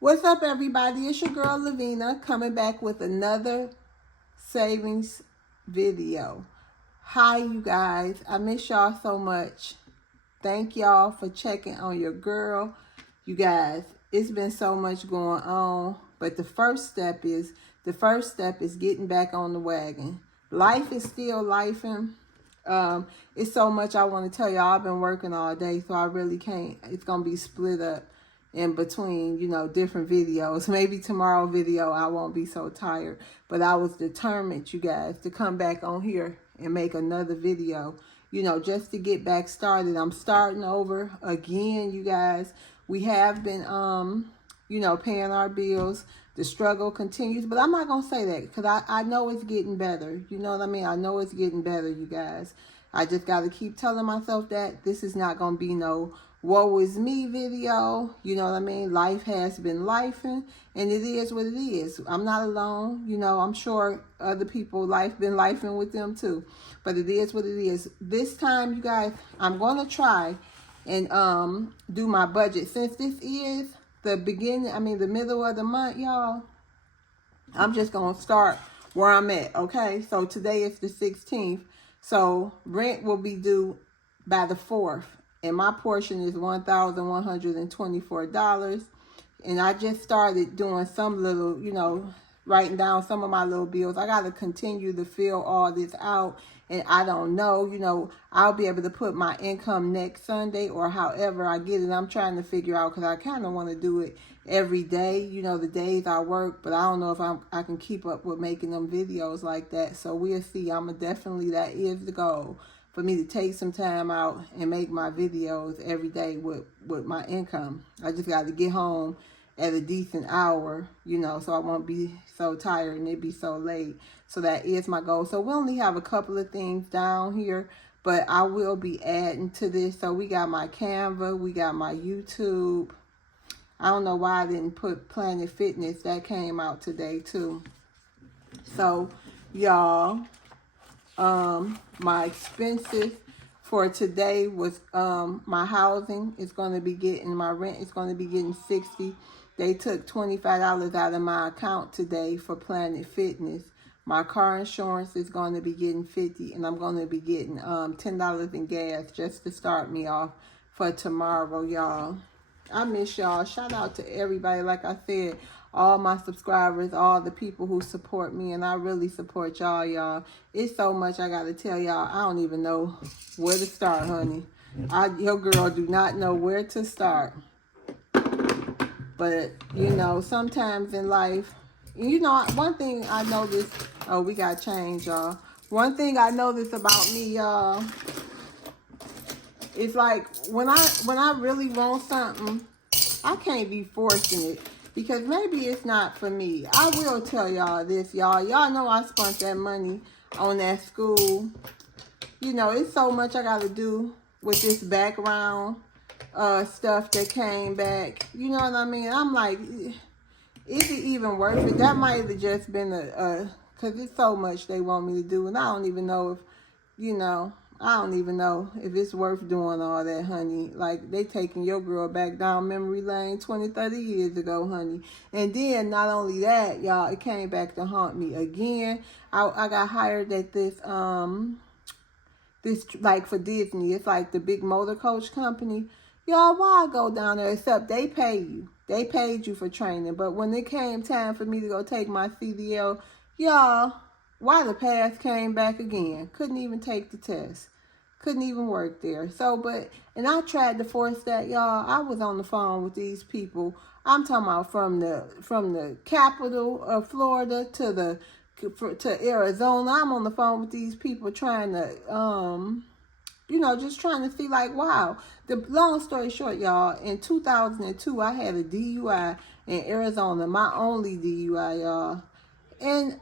What's up, everybody? It's your girl Lavina coming back with another savings video. Hi, you guys. I miss y'all so much. Thank y'all for checking on your girl. You guys, it's been so much going on, but the first step is getting back on the wagon. Life is still lifing. It's so much I want to tell y'all. I've been working all day, so I really can't. It's gonna be split up in between, different videos. Maybe tomorrow video I won't be so tired, but I was determined, you guys, to come back on here and make another video, just to get back started. I'm starting over again, you guys. We have been paying our bills. The struggle continues, but I'm not gonna say that because I know it's getting better. You know what I mean? I know it's getting better, you guys. I just got to keep telling myself that this is not gonna be no woe is me video. You know what I mean? Life has been lifing, and it is what it is. I'm not alone. I'm sure other people life been lifing with them too, but it is what it is. This time, you guys, I'm gonna try and do my budget. Since this is the beginning, the middle of the month, y'all, I'm just gonna start where I'm at. Okay, so today is the 16th, so rent will be due by the 4th, and my portion is $1,124. And I just started doing some little, writing down some of my little bills. I got to continue to fill all this out. And I don't know, I'll be able to put my income next Sunday or however I get it. I'm trying to figure out because I kind of want to do it every day, the days I work. But I don't know if I can keep up with making them videos like that. So we'll see. That is the goal, for me to take some time out and make my videos every day with my income. I just got to get home at a decent hour, so I won't be so tired and it be so late. So that is my goal. So we only have a couple of things down here, but I will be adding to this. So we got my Canva, we got my YouTube. I don't know why I didn't put Planet Fitness. That came out today too. So y'all, my expenses for today was my housing is going to be getting, my rent is going to be getting $60. They took $25 out of my account today for Planet Fitness. My car insurance is going to be getting $50, and I'm going to be getting $10 in gas just to start me off for tomorrow, y'all. I miss y'all. Shout out to everybody. Like I said, all my subscribers, all the people who support me, and I really support y'all. It's so much I got to tell y'all. I don't even know where to start, honey. Your girl do not know where to start. But, sometimes in life, one thing I noticed, we got change, y'all. One thing I noticed about me, y'all, it's like when I really want something, I can't be forcing it because maybe it's not for me. I will tell y'all this, y'all. Y'all know I spent that money on that school. It's so much I got to do with this background stuff that came back. You know what I mean? I'm like, is it even worth it? That might have just been because it's so much they want me to do, and I don't even know if, it's worth doing all that, honey. Like, they taking your girl back down memory lane 20, 30 years ago, honey. And then, not only that, y'all, it came back to haunt me again. I got hired at this, like, for Disney. It's like the big motor coach company. Y'all, why I go down there? Except they pay you. They paid you for training. But when it came time for me to go take my CDL, y'all, why the pass came back again? Couldn't even take the test. Couldn't even work there. And I tried to force that, y'all. I was on the phone with these people. I'm talking about from the capital of Florida to Arizona. I'm on the phone with these people trying to, just trying to see, like, wow. The long story short, y'all, in 2002, I had a DUI in Arizona, my only DUI, y'all. And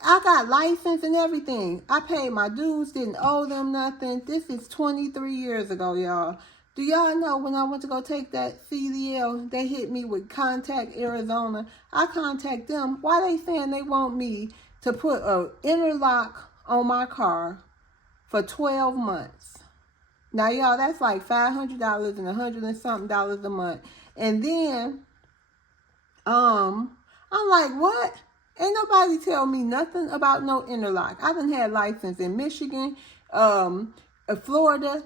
I got license and everything. I paid my dues, didn't owe them nothing. This is 23 years ago, y'all. Do y'all know when I went to go take that CDL, they hit me with Contact Arizona. I contact them. Why they saying they want me to put an interlock on my car for 12 months? Now, y'all, that's like $500 and $100 and something a month. And then I'm like, what? Ain't nobody tell me nothing about no interlock. I done had license in Michigan, Florida.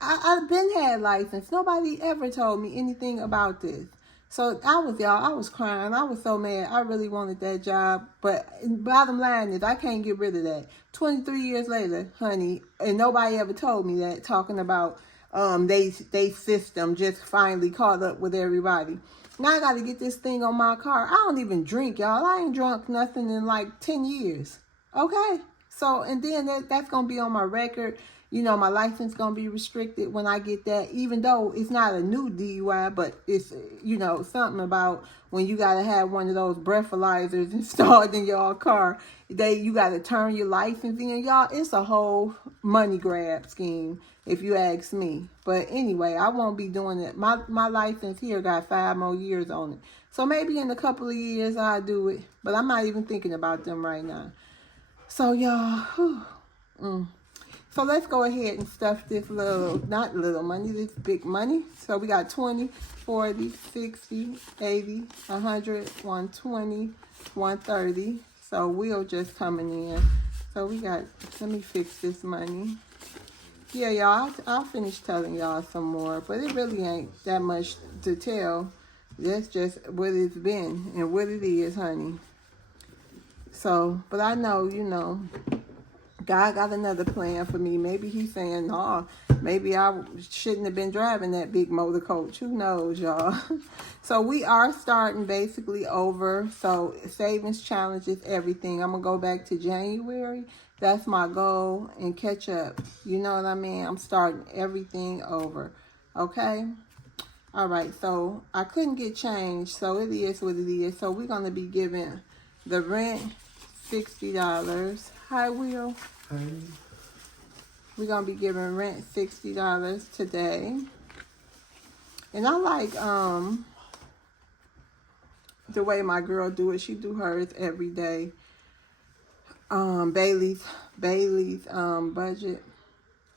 I've been had license. Nobody ever told me anything about this. So I was crying. I was so mad. I really wanted that job. But bottom line is, I can't get rid of that. 23 years later, honey, and nobody ever told me that, talking about they system just finally caught up with everybody. Now I got to get this thing on my car. I don't even drink, y'all. I ain't drunk nothing in like 10 years. Okay? So, and then that's going to be on my record. You know, my license going to be restricted when I get that, even though it's not a new DUI, but it's, you know, something about when you got to have one of those breathalyzers installed in your car, you got to turn your license in. Y'all, it's a whole money grab scheme, if you ask me. But anyway, I won't be doing it. My license here got 5 more years on it. So maybe in a couple of years I'll do it. But I'm not even thinking about them right now. So y'all, So let's go ahead and stuff this not little money, this big money. So we got 20, 40, 60, 80, 100, 120, 130. So wheel just coming in. So we got, let me fix this money. Yeah, y'all, I'll finish telling y'all some more, but it really ain't that much to tell. That's just what it's been and what it is, honey. So, but I know, you know, God got another plan for me. Maybe he's saying, no, maybe I shouldn't have been driving that big motor coach. Who knows, y'all? So we are starting basically over. So savings challenge is everything. I'm going to go back to January. That's my goal, and catch up. You know what I mean? I'm starting everything over. Okay? All right. So I couldn't get changed. So it is what it is. So we're going to be giving the rent $60. Hi, Will. We're going to be giving rent $60 today. And I like the way my girl do it. She do hers every day. Bailey's budget.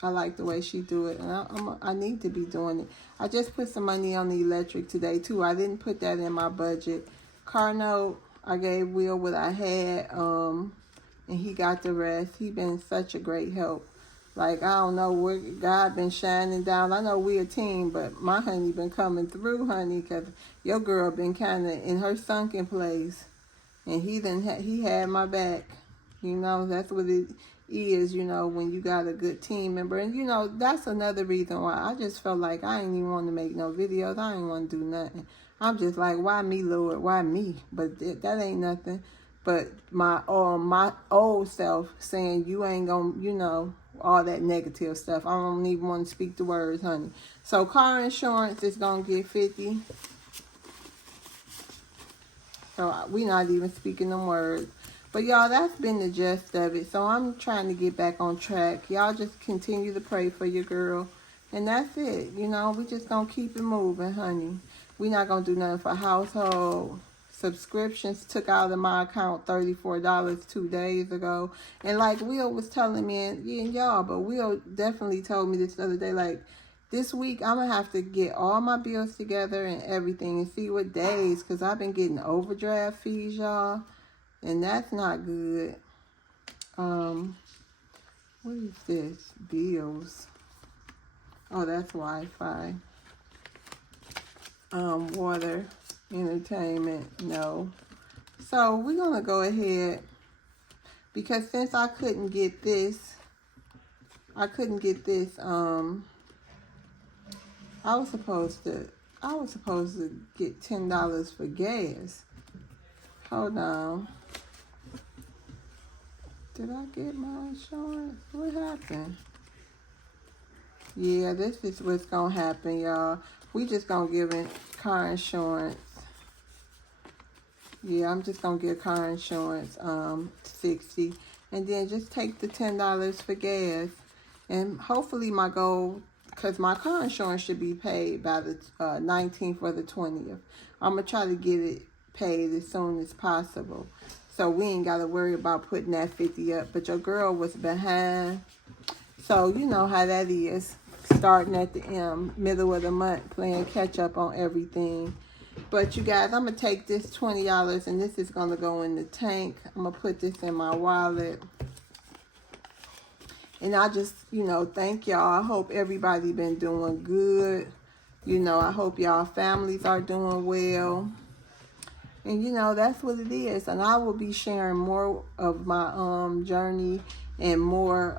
I like the way she do it. And I need to be doing it. I just put some money on the electric today too. I didn't put that in my budget. Car note, I gave Will what I had. And he got the rest. He been such a great help. Like, I don't know where God been shining down. I know we a team, but my honey been coming through, honey, because your girl been kind of in her sunken place. And he had my back. You know, that's what it is, you know, when you got a good team member. And, you know, that's another reason why I just felt like I ain't even want to make no videos. I ain't want to do nothing. I'm just like, why me, Lord? Why me? But that ain't nothing. But my old self saying you ain't gonna, you know, all that negative stuff. I don't even want to speak the words, honey. So car insurance is gonna get $50. So we not even speaking them words. But y'all, that's been the gist of it. So I'm trying to get back on track. Y'all just continue to pray for your girl. And that's it. You know, we just gonna keep it moving, honey. We not gonna do nothing for household. Subscriptions took out of my account $34 2 days ago. And like Will was telling me, and y'all, but Will definitely told me this the other day, like, this week I'm going to have to get all my bills together and everything and see what days, because I've been getting overdraft fees, y'all, and that's not good. What is this? Bills. Oh, that's Wi-Fi. Water. Entertainment, no. So we're gonna go ahead, because since I couldn't get this, I was supposed to get $10 for gas. Hold on. Did I get my insurance? What happened? Yeah, this is what's gonna happen, y'all. We just gonna give it car insurance. Yeah, I'm just going to get car insurance, $60. And then just take the $10 for gas. And hopefully my goal, because my car insurance should be paid by the 19th or the 20th. I'm going to try to get it paid as soon as possible. So we ain't got to worry about putting that 50 up. But your girl was behind. So you know how that is. Starting at the middle of the month, playing catch up on everything. But you guys, I'm going to take this $20 and this is going to go in the tank. I'm going to put this in my wallet. And I just, you know, thank y'all. I hope everybody been doing good. You know, I hope y'all families are doing well. And, you know, that's what it is. And I will be sharing more of my journey and more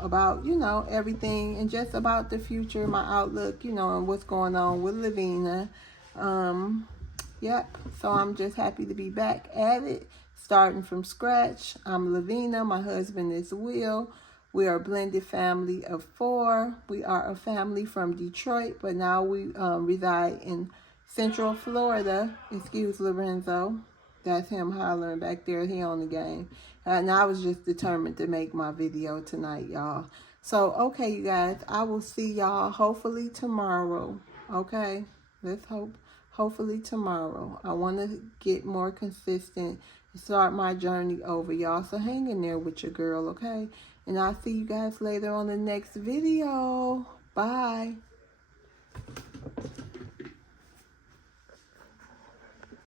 about, you know, everything and just about the future, my outlook, you know, and what's going on with Lavina. Yep. So I'm just happy to be back at it, starting from scratch. I'm Lavina. My husband is Will. We are a blended family of 4. We are a family from Detroit, but now we reside in Central Florida. Excuse Lorenzo. That's him hollering back there. He on the game. And I was just determined to make my video tonight, y'all. So, okay, you guys. I will see y'all hopefully tomorrow. Okay? Let's hope. Hopefully tomorrow. I want to get more consistent and start my journey over, y'all. So hang in there with your girl, okay? And I'll see you guys later on the next video. Bye.